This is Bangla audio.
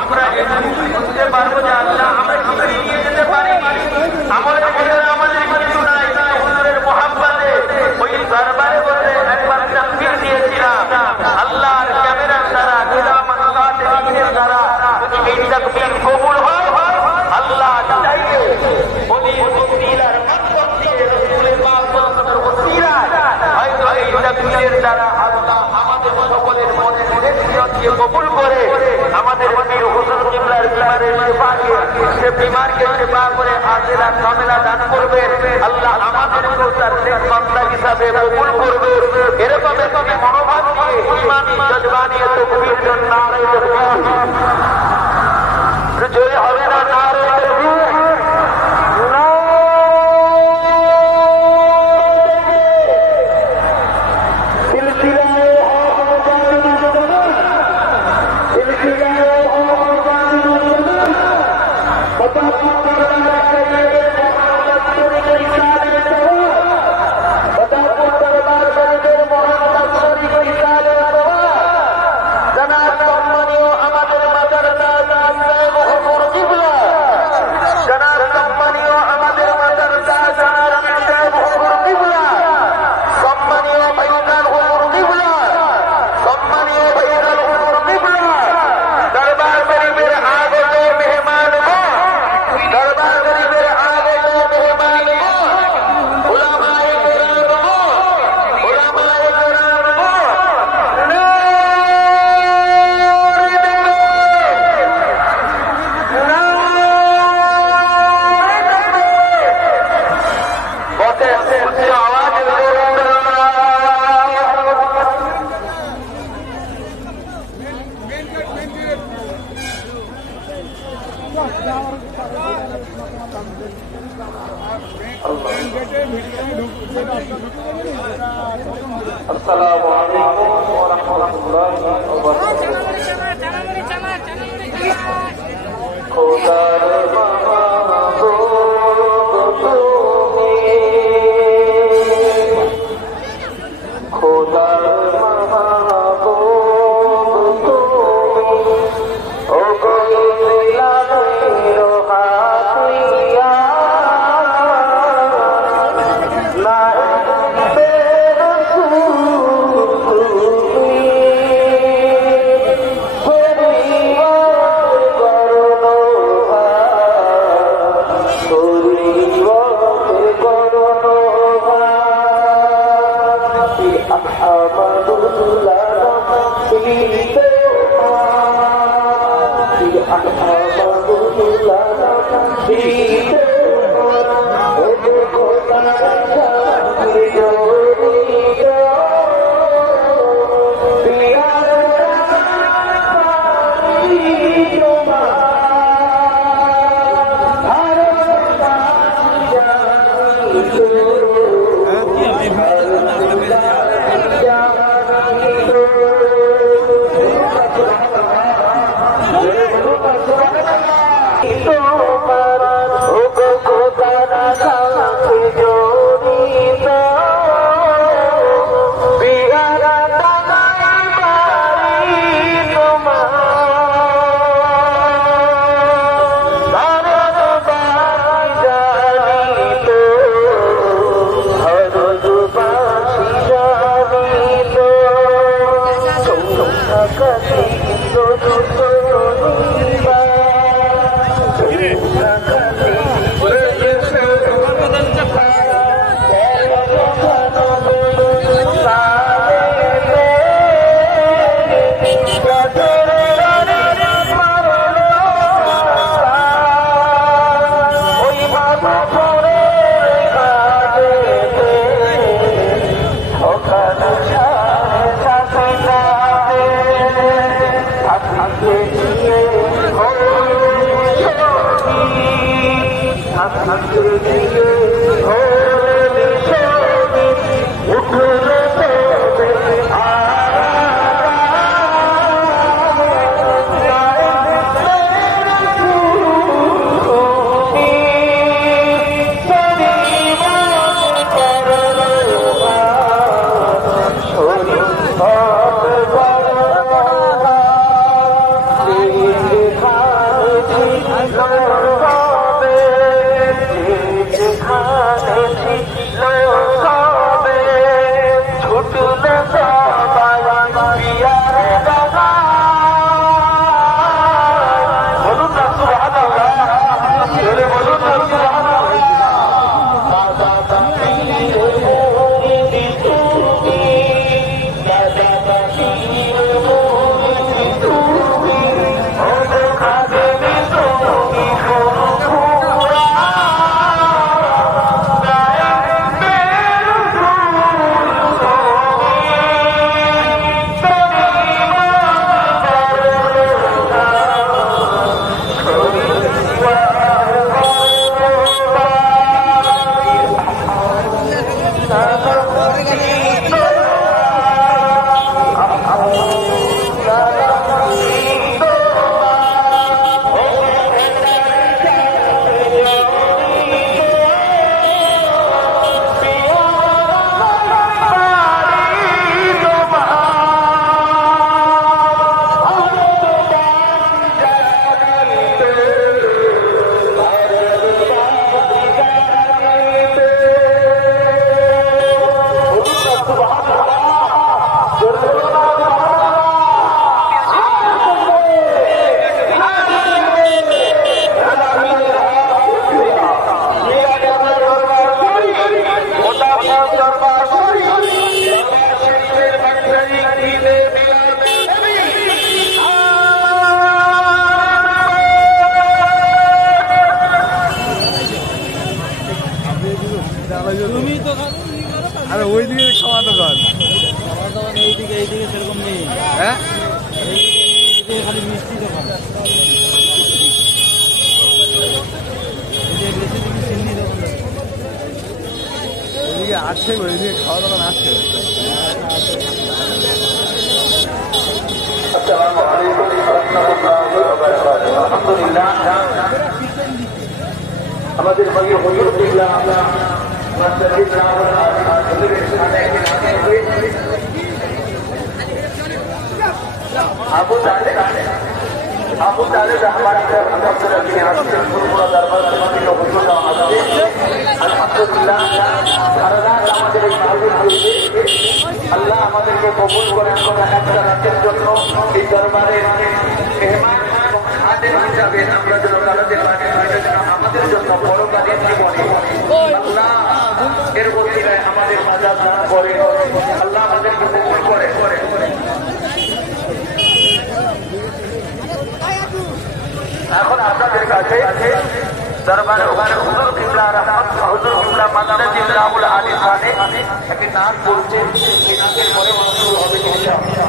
আমরা বুঝতে পারবো যে আল্লাহ আমরা কি নিয়ে যেতে পারি আমাদের কিছু নাই হুজুরের মোহাব্বতে ওই দরবারে বসে একবার তাকবীর দিয়েছিলাম আল্লাহর ক্যামেরার দ্বারা কিয়ামত কায়েমের দ্বারা যদি এই তাকবীর কবুল হয় আল্লাহ চাইবে ওই ওসিলার মাধ্যম দিয়ে রাসূলের পাক সাল্লাল্লাহু আলাইহি ওয়াসাল্লামের হয়তো এই তাকবীরের দ্বারা আল্লাহ আমাদের সকলের মনের নিয়তকে কবুল করে আমাদের পীর হুজুর কিবলার বিমারের শিফাকে সে বিমারকে শিফা করে আখিরাত কামিলা দান করবে আল্লাহ আমাদেরকেও তার নেক বান্দা হিসাবে কবুল করবে এরকম একটি মনোভাব নিয়ে ঈমানি জজবা নিয়ে তাকবীর জন্য নারে তাকবীর জয় হবে না নারে তাকবীর আসসালামু আলাইকুম ওয়া রাহমাতুল্লাহি ওয়া বারাকাতুহু খোদার মাহবুব তুমি খোদার মাহবুব তুমি ও গোইলা নইরো হাতিয়া না Oh আরে ওইদিকে খাওয়া দোকান এইদিকে সেরকম নেই। হ্যাঁ এইদিকে খালি মিষ্টি দোকান, বেশি দিকে চিনি দোকান। ওইদিকে আছে, ওইদিকে খাওয়া দোকান আছে। আমাদের ভাইয়ের হুজুর কিবলা আবু তালেব রহমান আলহামদুলিল্লাহ আমাদের এই আল্লাহ আমাদেরকে কবুল করেন একটা রাতের জন্য এই দরবারের মেহমান এবং খাদেম হিসাবে আমরা যেন তাদের আমাদের জন্য পরকালীন জীবনে আল্লাহ এর অধীনে আমাদের মাজার দান করে আল্লাহ আমাদেরকে কবুল করে। এখন আপনাদের কাছে দরবারে ওখানে হুজুর কিবলা রহমত হুজুর কিবলা মাদ্রাসাতুল আলী খানে একটি নাচ করছে, এই নাচের পরে শুরু হবে ইনশাআল্লাহ।